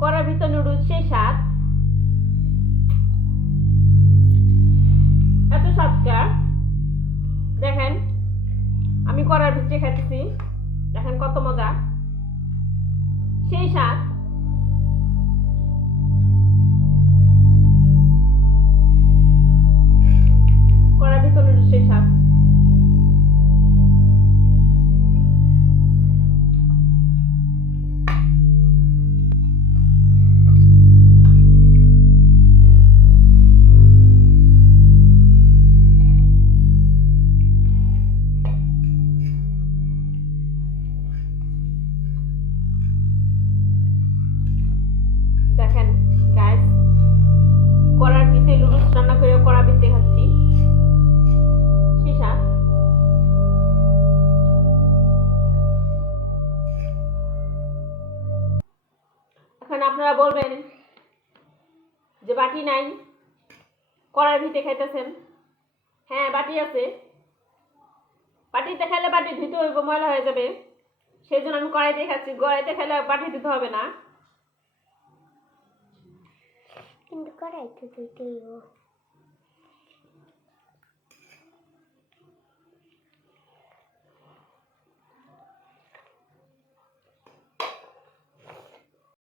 কড়ার ভিতর নুডলস সেই স্বাদ, এত স্বাদকার। দেখেন আমি কড়ার ভিতরে খাইতেছি, দেখেন কত মজা, সেই স্বাদ। কড়ার ভিতর নুডলস সেই স্বাদ। দেখেন গাইস, কড়ার ভিতরে নুডলস রান্না করে কড়ার ভিতরে খাচ্ছি, সেই স্বাদ। এখন আপনারা বলবেন যে বাটি নাই, কড়ার ভিতরে খাইতেছেন। হ্যাঁ বাটি আছে, বাটিতে খাইলে বাটি ধুতে হইব, ময়লা হয়ে যাবে, সেই জন্য আমি কড়াইতে খাচ্ছি। কড়াইতে খাইলে বাটি ধুতে হবে না, কিন্তু কড়াইতে ধুতে হইব।